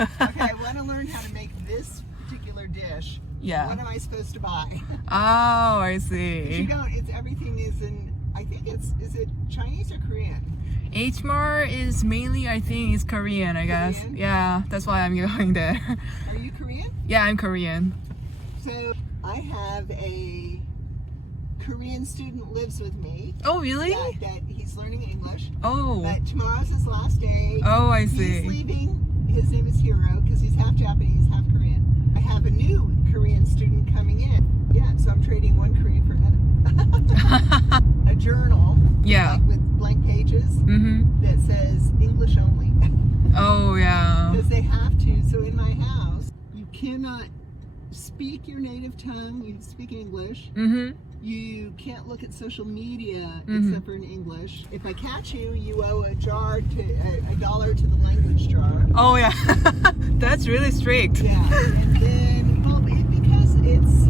Okay, I want to learn how to make this particular dish. Yeah. What am I supposed to buy? Oh, I You see. don't. It's everything is in. I think is it Chinese or Korean? H-mart is mainly, I think, is Korean, I guess. Korean? Yeah, that's why I'm going there. Are you Korean? Yeah, I'm Korean. So I have a Korean student lives with me. Oh, really? That he's learning English. Oh. But tomorrow's his last day. Oh, I He's see. leaving. His name is Hiro because he's half Japanese, half Korean. I have a new Korean student coming in. Yeah, so I'm trading one Korean for another. A journal. Yeah. Like with blank pages Mm-hmm. that says English only. Oh, yeah. Because they have to. So in my house, you cannot speak your native tongue. You speak English. Mm-hmm. You can't look at social media Mhm. except for in English. If I catch you, you owe a $1 to the language jar. Oh, yeah. That's really strict. Yeah, and then because it's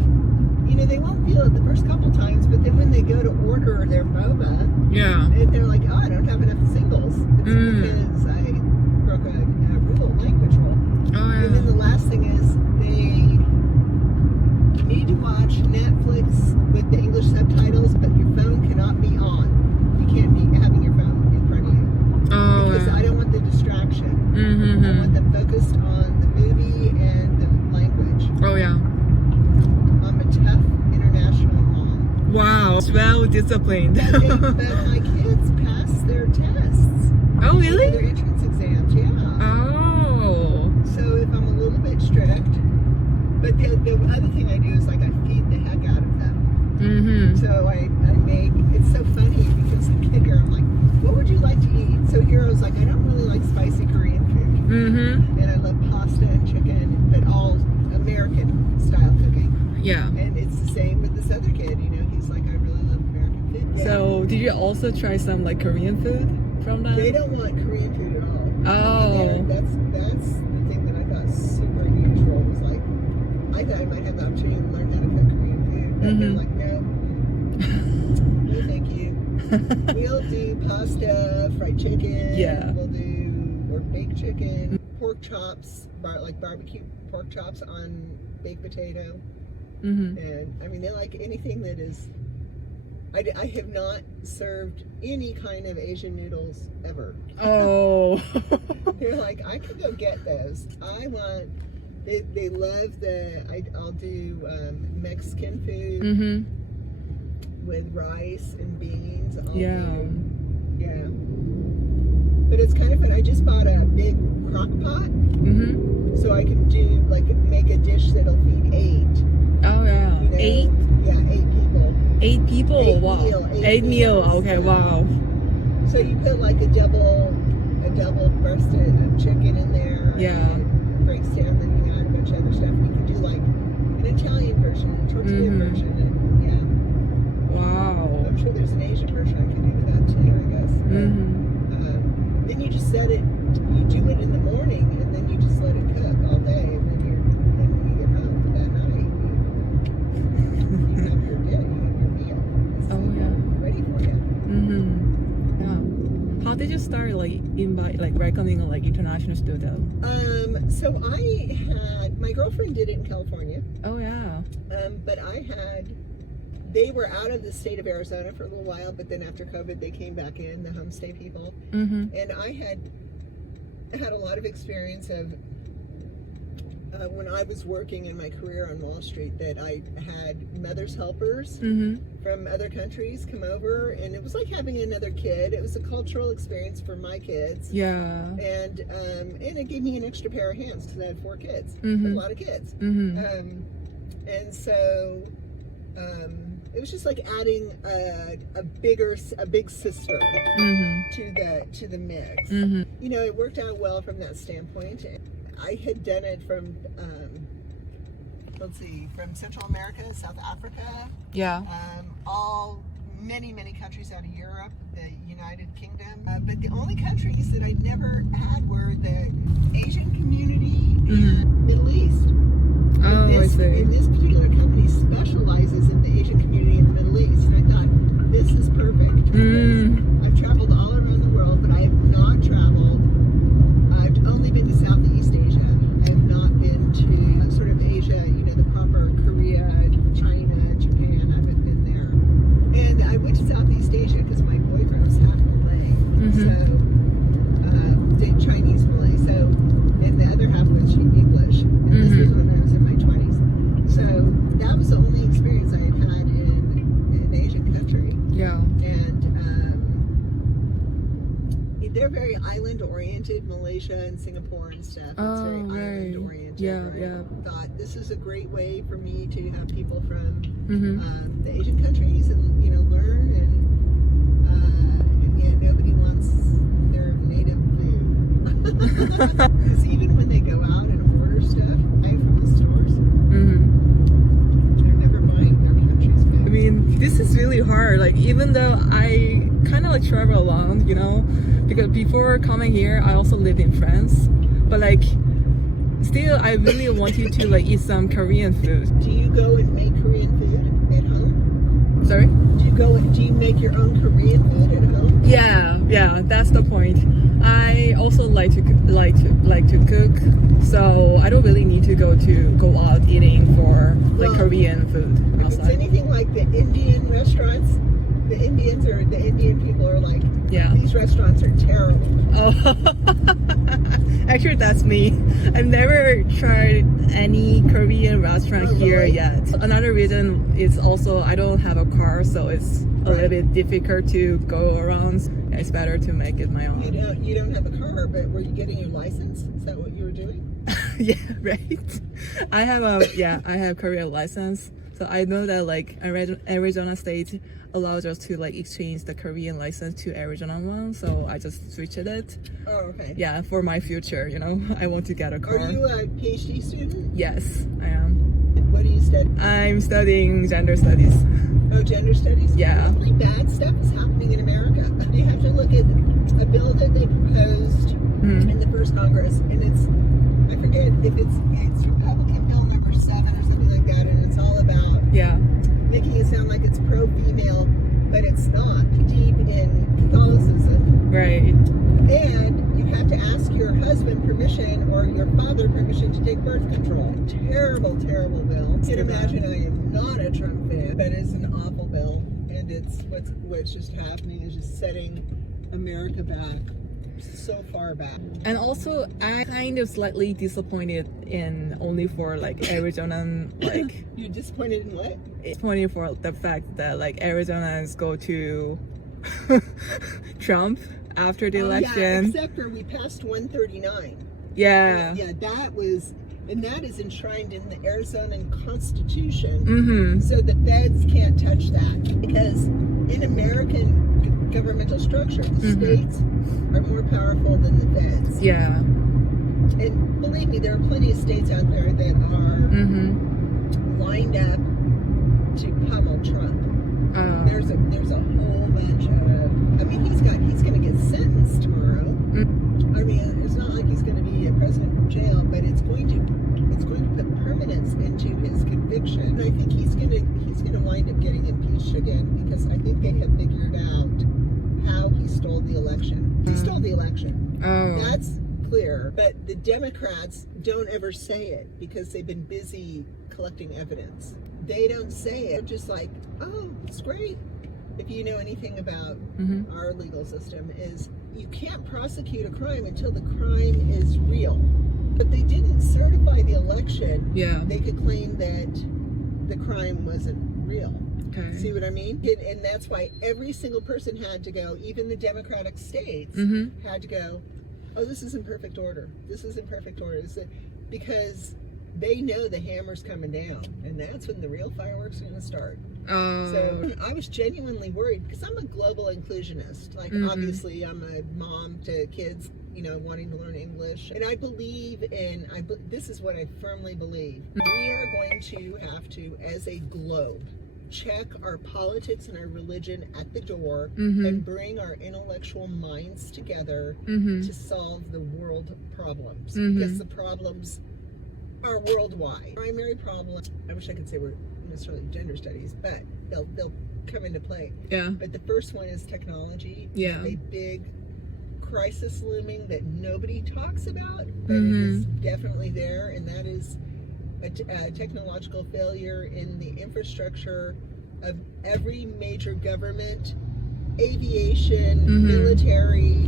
they won't feel it the first couple times, but then when they go to order their boba, Yeah. they're like, oh, I don't have enough singles. It's because I broke a language rule. Oh, And then the last thing is they need to watch Netflix with the English subtitles, but your phone cannot be on. You can't be having your phone in front of you. Oh, Because I don't want the distraction. I Mm-hmm. want them focused on the movie and the language. Oh, yeah. I'm a tough international mom. Wow. It's well disciplined. But my kids pass their tests. Oh, Their really? entrance exams, yeah. Oh. So if I'm a little bit strict, but the other thing I do is like I feed the heck out of them. Mm-hmm. So I make, it's so funny because the kicker, I'm like, what would you like to eat? So Hero's like, I don't really like spicy Korean food. Mm-hmm. And I love pasta and chicken, but all American style cooking. Yeah. And it's the same with this other kid, he's like, I really love American food. Yeah. So, did you also try some like Korean food from that? They don't want Korean food at all. Oh. That's the thing that I thought super unusual was like, I thought I might have the opportunity to learn how to cook Korean food. But they're Mhm. like, no, thank you. We'll do pasta, fried chicken. Yeah. We'll do or baked chicken, pork chops, like barbecue pork chops on baked potato. Mm-hmm. And I mean, they like anything that is. I have not served any kind of Asian noodles ever. Oh. They're like, I could go get those. I want. They love I'll do Mexican food Mm-hmm. with rice and beans. Yeah. Yeah. But it's kind of fun. I just bought a big crock pot, Mm-hmm. so I can do make a dish that'll feed 8. Oh, yeah. 8? Yeah, 8 people. 8 people? 8 wow. meal, 8 meal. meals. Okay, wow. So you put like a double breasted chicken in there. Yeah. And it breaks down, then you add a bunch of other stuff. You can do like an Italian version, a tortilla Mhm. version, and yeah. Wow. I'm sure there's an Asian version I can do with that too, I guess. Mm-hmm. Then you just you do it in the morning, and then you just let it cook all day, and then when you get home that night, you have your dinner, you have your meal. It's Oh, yeah. ready for you. Mm-hmm. Yeah. How did you start welcoming international students? So my girlfriend did it in California, Oh, yeah. but they were out of the state of Arizona for a little while, but then after COVID, they came back in, the homestay people. Mm-hmm. And I had a lot of experience of when I was working in my career on Wall Street that I had mother's helpers Mm-hmm. from other countries come over, and it was like having another kid. It was a cultural experience for my kids. Yeah. And it gave me an extra pair of hands because I had 4 kids. Mhm. A lot of kids. Mm-hmm. And so it was just like adding a big sister Mm-hmm. to the mix. Mm-hmm. It worked out well from that standpoint. I had done it from from Central America, South Africa, Yeah. many countries out of Europe, the United Kingdom. But the only countries that I never had were the Asian community and Middle East. Oh, I see. And this particular company specializes in the Asian community in the Middle East. And I thought, this is perfect. Mm. I've traveled all around the world, but I have not traveled. I've only been to Southeast Asia. Malaysia and Singapore and stuff. It's very island oriented. Yeah, right? yeah. Thought this is a great way for me to have people from Mm-hmm. the Asian countries and learn and yet nobody wants their native food. Because even when they go out and order stuff, buy from the stores, they're never buying their country's food. I mean, this is really hard. Like, even though I kind of like travel around, because before coming here, I also lived in France. But like, still, I really wanted to like eat some Korean food. Do you go and make Korean food at home? Sorry? Do you make your own Korean food at home? Yeah, that's the point. I also like to cook, so I don't really need to go out eating for like Korean food If it's outside. anything like the Indian restaurants, the Indian people are like, Yeah. these restaurants are terrible. Oh, actually, that's me. I've never tried any Korean restaurant here really? yet. Another reason is also I don't have a car, so it's a little bit difficult to go around. It's better to make it my own. You don't have a car, but were you getting your license? Is that what you were doing? Yeah, right. I have Korean license, so I know that like Arizona State allows us to like exchange the Korean license to Arizona one. So I just switched it. Oh, okay. Yeah, for my future, I want to get a car. Are you a PhD student? Yes, I am. What do you study? I'm studying gender studies. Oh, gender studies? Yeah. Really bad stuff is happening in America. You have to look at a bill that they proposed in the first Congress, and I forget if it's Republican bill number 7 or something like that, and it's all about making it sound like it's pro-female, but it's not. Deep in Catholicism. Right. And you have to ask your husband permission or your father permission to take birth control. Terrible, terrible bill. You can imagine I am not a Trump fan, but it's an awful bill. And it's what's just happening is just setting America back so far back. And also, I kind of slightly disappointed in only for like Arizona, like You're disappointed in what? disappointed for the fact that like Arizonans go to Trump after the election. Yeah, except for we passed 139. Yeah. Yeah, that is enshrined in the Arizona Constitution. So the feds can't touch that because in American governmental structure, the states are more powerful than the feds. Yeah. And believe me, there are plenty of states out there that are lined up to pummel Trump. There's a whole bunch of. I mean, he's going to get sentenced tomorrow. I mean, it's not like he's going to be a president from jail, but it's going to put permanence into his conviction. And I think he's going to wind up getting impeached again because I think they have figured out how he stole the election. He stole the election. That's clear. But the Democrats don't ever say it because they've been busy collecting evidence. They don't say it. They're just like, oh, it's great. If you know anything about our legal system, is you can't prosecute a crime until the crime is real. If they didn't certify the election, they could claim that the crime wasn't real. Okay. See what I mean? And that's why every single person had to go, even the Democratic states had to go, oh, this is in perfect order. This is in perfect order. Because they know the hammer's coming down, and that's when the real fireworks are going to start. So I was genuinely worried because I'm a global inclusionist. Like, obviously, I'm a mom to kids, wanting to learn English. And I believe in, this is what I firmly believe. We are going to have to, as a globe, check our politics and our religion at the door and bring our intellectual minds together to solve the world problems. Because the problems are worldwide. Primary problem, I wish I could say we're necessarily gender studies, but they'll come into play. Yeah. But the first one is technology. Yeah. A big crisis looming that nobody talks about, but it is definitely there, and that is a technological failure in the infrastructure of every major government, aviation, military,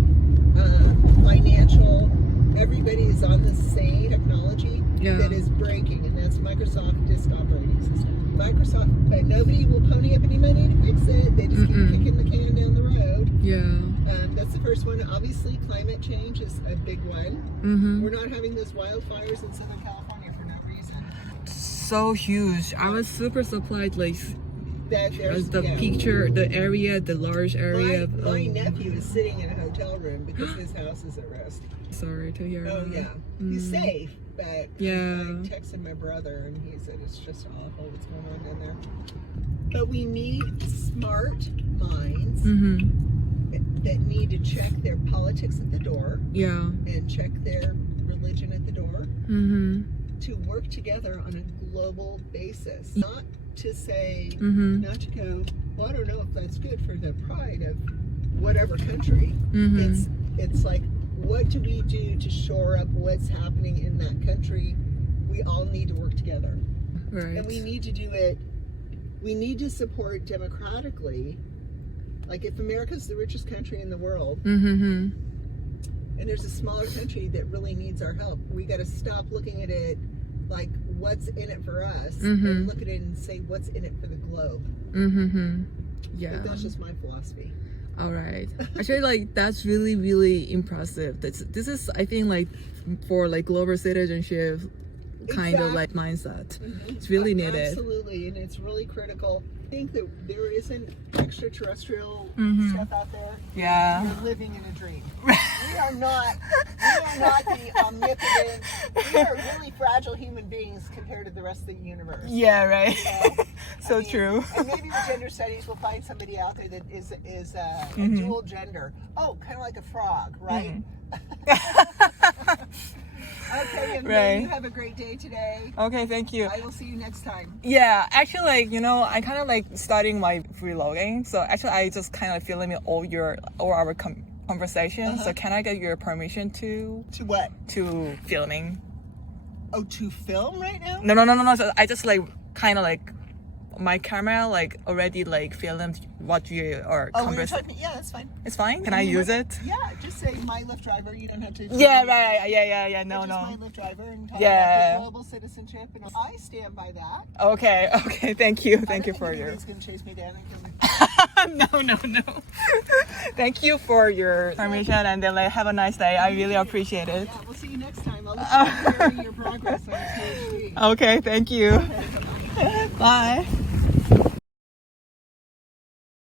financial. Everybody is on the same technology that is breaking, and that's Microsoft Disk Operating System. Microsoft, but nobody will pony up any money to fix it. They just keep kicking the can down the road. Yeah. That's the first one. Obviously, climate change is a big one. We're not having those wildfires in Southern California for no reason. So huge. I was super surprised, like That there's the picture, the area, the large area. My nephew is sitting in a hotel room because his house is at risk. Sorry to hear. Oh that. yeah, he's safe, but Yeah. I texted my brother and he said it's just awful what's going on down there. But we need smart minds that need to check their politics at the door Yeah. and check their religion at the door to work together on a global basis. Not to say, not to go, well, I don't know if that's good for the pride of whatever country. It's like, what do we do to shore up what's happening in that country? We all need to work together. Right. And we need to do it, we need to support democratically. Like if America's the richest country in the world, and there's a smaller country that really needs our help, we got to stop looking at it like what's in it for us and look at it and say what's in it for the globe. Yeah. But that's just my philosophy. All right. Actually, like that's really, really impressive. This is, I think, like for like global citizenship kind of like mindset. It's really needed. Absolutely, and it's really critical. I think that there isn't extraterrestrial stuff out there. Yeah. We're living in a dream. We are not the omnipotent. We are really fragile human beings compared to the rest of the universe. Yeah, right. So true. And maybe the gender studies will find somebody out there that is a dual gender. Oh, kind of like a frog, right? Okay, and Right. you have a great day today. Okay, thank you. I will see you next time. Yeah, actually, like, you know, I kind of like starting my vlogging. So actually, I just kind of filming all our conversation. So can I get your permission to what? To filming? Oh, to film right now? No. So I just like kind of like my camera like already like filmed what you are conversing. Yeah, that's fine. It's fine. Can I use it? Yeah, just say my Lyft driver. You don't have to. Yeah, right. Yeah. No. Just my Lyft driver and talk Yeah. about global citizenship, and I stand by that. Okay. Thank you for your. He's gonna chase me down and kill me. No. Thank you for your permission, and then like have a nice day. I really appreciate it. Yeah, we'll see you next time. I'll let you hear your progress on PhD. Okay. Thank you. Bye.